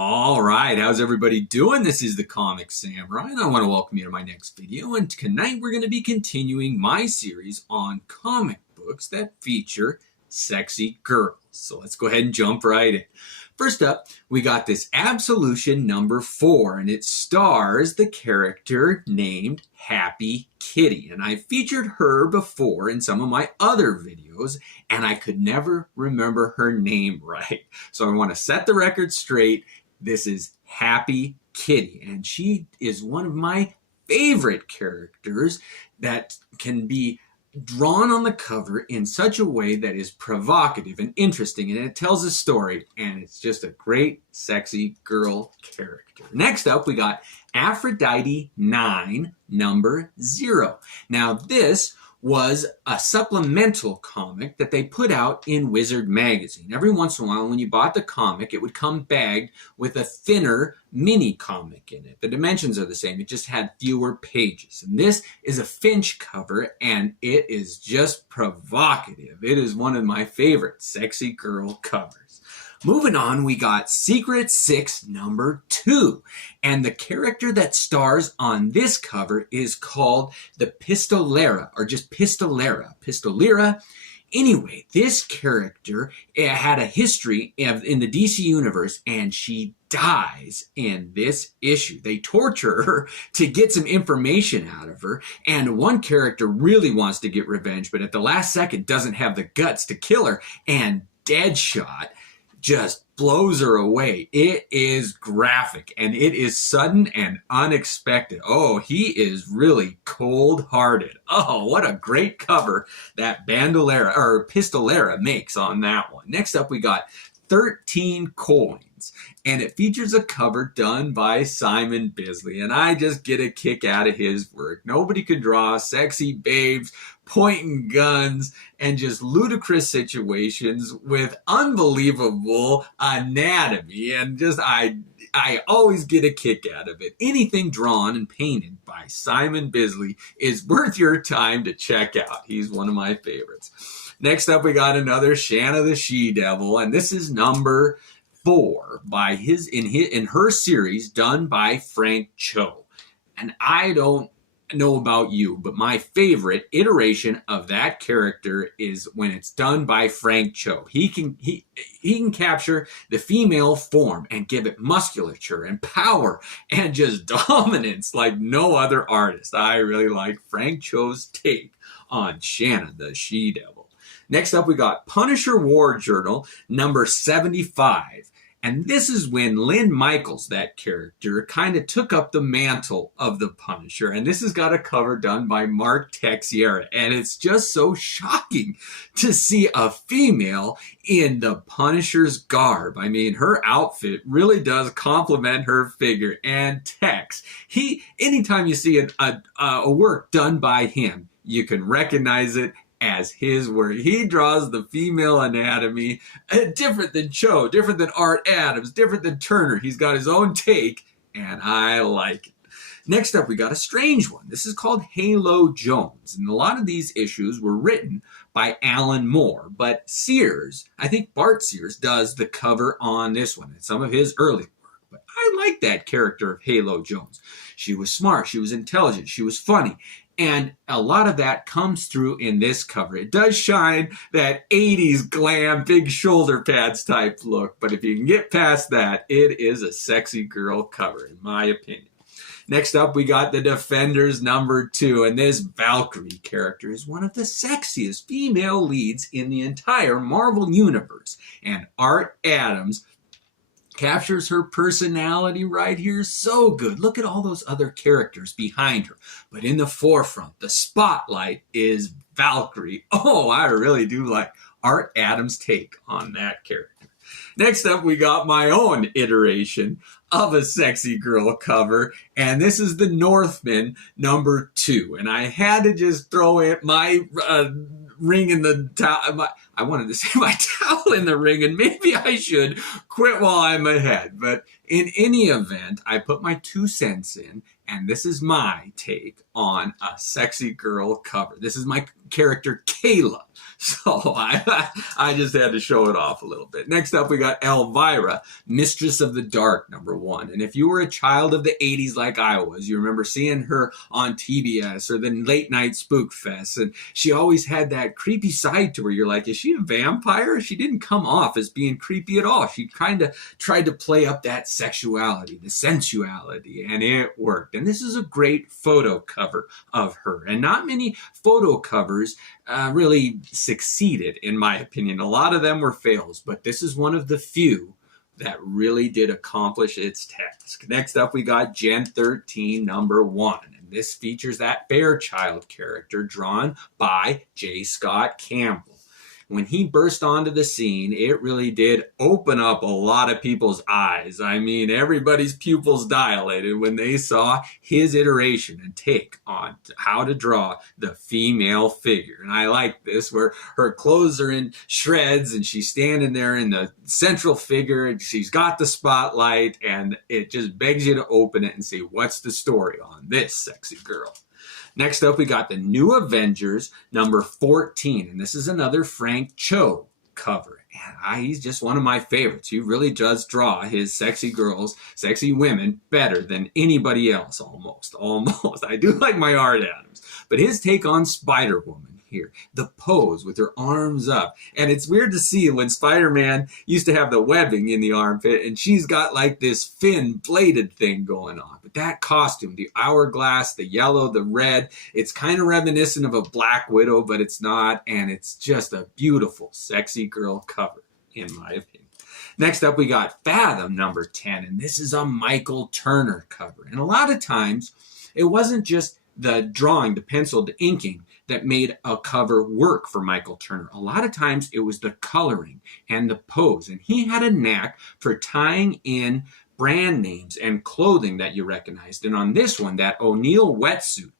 All right, how's everybody doing? This is the Comic Samurai, and I want to welcome you to my next video. And tonight we're going to be continuing my series on comic books that feature sexy girls. So let's go ahead and jump right in. First up, we got this Absolution number 4, and it stars the character named Happy Kitty. And I featured her before in some of my other videos, and I could never remember her name right. So I want to set the record straight. This is Happy Kitty, and she is one of my favorite characters that can be drawn on the cover in such a way that is provocative and interesting, and it tells a story, and it's just a great, sexy girl character. Next up, we got Aphrodite 9, number 0. Now, this was a supplemental comic that they put out in Wizard magazine. Every once in a while, when you bought the comic, it would come bagged with a thinner mini comic in it. The dimensions are the same, it just had fewer pages. And this is a Finch cover, and it is just provocative. It is one of my favorite sexy girl covers. Moving on, we got Secret 6, number 2. And the character that stars on this cover is called the Pistolera, or just Pistolera. Anyway, this character had a history in the DC universe, and she dies in this issue. They torture her to get some information out of her, and one character really wants to get revenge, but at the last second doesn't have the guts to kill her, and Deadshot just blows her away. It is graphic, and it is sudden and unexpected. Oh, he is really cold-hearted. Oh, what a great cover that Pistolera makes on that one. Next up, we got 13 Coins, and it features a cover done by Simon Bisley, and I just get a kick out of his work. Nobody could draw sexy babes pointing guns and just ludicrous situations with unbelievable anatomy, and just I always get a kick out of it. Anything drawn and painted by Simon Bisley is worth your time to check out. He's one of my favorites. Next up, we got another Shanna the She-Devil, and this is number 4 by in her series done by Frank Cho. And I don't know about you, but my favorite iteration of that character is when it's done by Frank Cho. He can capture the female form and give it musculature and power and just dominance like no other artist. I really like Frank Cho's take on Shanna the She-Devil. Next up, we got Punisher War Journal number 75. And this is when Lynn Michaels, that character, kind of took up the mantle of the Punisher. And this has got a cover done by Mark Texiera. And it's just so shocking to see a female in the Punisher's garb. I mean, her outfit really does complement her figure. And Tex, anytime you see a work done by him, you can recognize it as his work. He draws the female anatomy different than Cho, different than Art Adams, different than Turner. He's got his own take, and I like it. Next up, we got a strange one. This is called Halo Jones, and a lot of these issues were written by Alan Moore, but Sears, I think Bart Sears, does the cover on this one and some of his early work. But I like that character of Halo Jones. She was smart, she was intelligent, she was funny, and a lot of that comes through in this cover. It does shine that 80s glam, big shoulder pads type look. But if you can get past that, it is a sexy girl cover, in my opinion. Next up, we got the Defenders number 2. And this Valkyrie character is one of the sexiest female leads in the entire Marvel Universe. And Art Adams captures her personality right here so good. Look at all those other characters behind her. But in the forefront, the spotlight is Valkyrie. Oh, I really do like Art Adams' take on that character. Next up, we got my own itoration of a sexy girl cover, and this is the Northman number 2. And I had to just throw in my ring in the towel. I wanted to say my towel in the ring, and maybe I should quit while I'm ahead. But in any event, I put my 2 cents in, and this is my take on a sexy girl cover. This is my character Kayla. So I just had to show it off a little bit. Next up, we got Elvira, Mistress of the Dark, #1. And if you were a child of the 80s like I was, you remember seeing her on TBS or the late night Spook Fest. And she always had that creepy side to her. You're like, is she a vampire? She didn't come off as being creepy at all. She kind of tried to play up that sexuality, the sensuality, and it worked. And this is a great photo cover of her. And not many photo covers really succeeded, in my opinion. A lot of them were fails, but this is one of the few that really did accomplish its task. Next up, we got Gen 13, #1. And this features that Fairchild character drawn by J. Scott Campbell. When he burst onto the scene, it really did open up a lot of people's eyes. I mean, everybody's pupils dilated when they saw his iteration and take on how to draw the female figure. And I like this, where her clothes are in shreds and she's standing there in the central figure and she's got the spotlight, and it just begs you to open it and see what's the story on this sexy girl. Next up, we got the New Avengers, #14. And this is another Frank Cho cover. And he's just one of my favorites. He really does draw his sexy girls, sexy women, better than anybody else, almost. I do like my Art Adams. But his take on Spider-Woman here, the pose with her arms up. And it's weird to see when Spider-Man used to have the webbing in the armpit, and she's got like this fin bladed thing going on. But that costume, the hourglass, the yellow, the red, it's kind of reminiscent of a Black Widow, but it's not. And it's just a beautiful, sexy girl cover, in my opinion. Next up, we got Fathom, #10. And this is a Michael Turner cover. And a lot of times, it wasn't just the drawing, the pencil, the inking that made a cover work for Michael Turner. A lot of times it was the coloring and the pose. And he had a knack for tying in brand names and clothing that you recognized. And on this one, that O'Neill wetsuit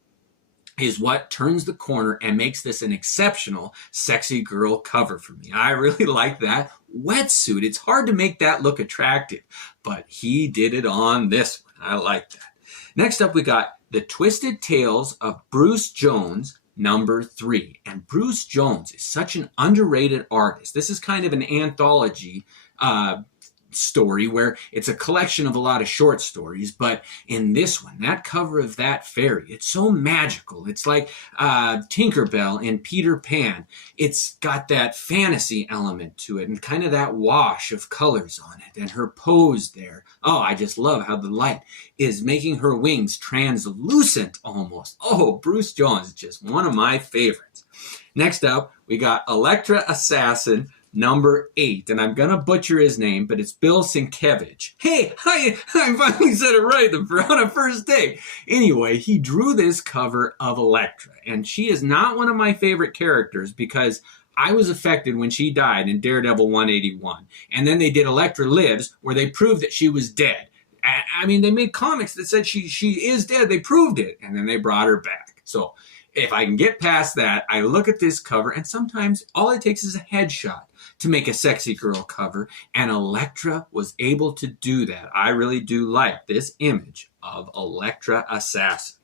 is what turns the corner and makes this an exceptional sexy girl cover for me. I really like that wetsuit. It's hard to make that look attractive, but he did it on this one. I like that. Next up, we got The Twisted Tales of Bruce Jones, #3. And Bruce Jones is such an underrated artist. This is kind of an anthology story where it's a collection of a lot of short stories, but in this one, that cover of that fairy, it's so magical. It's like Tinkerbell and Peter Pan. It's got that fantasy element to it and kind of that wash of colors on it, and her pose there. Oh, I just love how the light is making her wings translucent almost. Oh, Bruce Jones is just one of my favorites. Next up, we got Elektra Assassin, #8, and I'm gonna butcher his name, but it's Bill Sienkiewicz. Hey, I finally said it right on a first take. Anyway, he drew this cover of Elektra, and she is not one of my favorite characters because I was affected when she died in Daredevil 181, and then they did Elektra Lives, where they proved that she was dead. I mean, they made comics that said she is dead. They proved it, and then they brought her back. So if I can get past that, I look at this cover, and sometimes all it takes is a headshot to make a sexy girl cover, and Elektra was able to do that. I really do like this image of Elektra Assassin.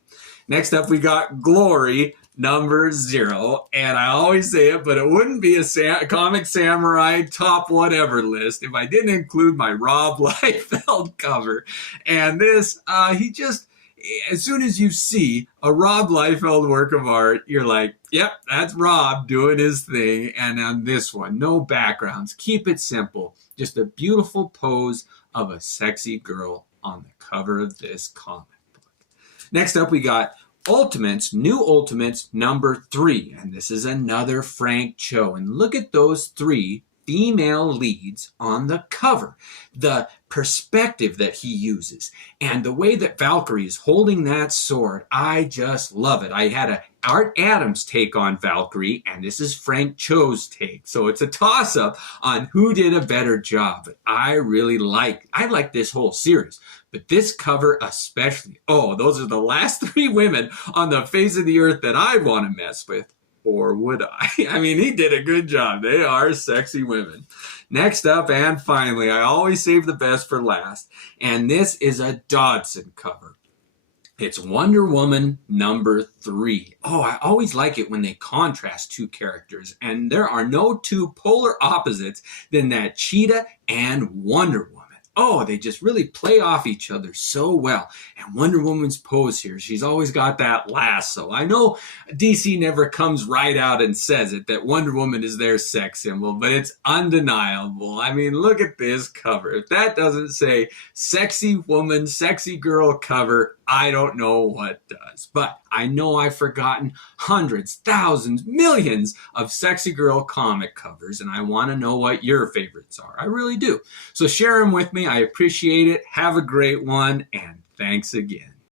Next up, we got Glory, #0, and I always say it, but it wouldn't be a Comic Samurai top whatever list if I didn't include my Rob Liefeld cover. And this, he just, as soon as you see a Rob Liefeld work of art, you're like, yep, that's Rob doing his thing. And on this one, no backgrounds, keep it simple. Just a beautiful pose of a sexy girl on the cover of this comic book. Next up, we got Ultimates, New Ultimates, #3. And this is another Frank Cho. And look at those 3 female leads on the cover. The perspective that he uses and the way that Valkyrie is holding that sword, I just love it. I had a Art Adams take on Valkyrie, and this is Frank Cho's take. So it's a toss-up on who did a better job. But I like this whole series. But this cover especially, oh, those are the last 3 women on the face of the earth that I want to mess with. Or would I? I mean, he did a good job. They are sexy women. Next up, and finally, I always save the best for last. And this is a Dodson cover. It's Wonder Woman #3. Oh, I always like it when they contrast two characters, and there are no two polar opposites than that Cheetah and Wonder Woman. Oh, they just really play off each other so well. And Wonder Woman's pose here, she's always got that lasso. I know DC never comes right out and says it, that Wonder Woman is their sex symbol, but it's undeniable. I mean, look at this cover. If that doesn't say sexy woman, sexy girl cover, I don't know what does. But I know I've forgotten hundreds, thousands, millions of sexy girl comic covers, and I want to know what your favorites are. I really do. So share them with me. I appreciate it. Have a great one, and thanks again.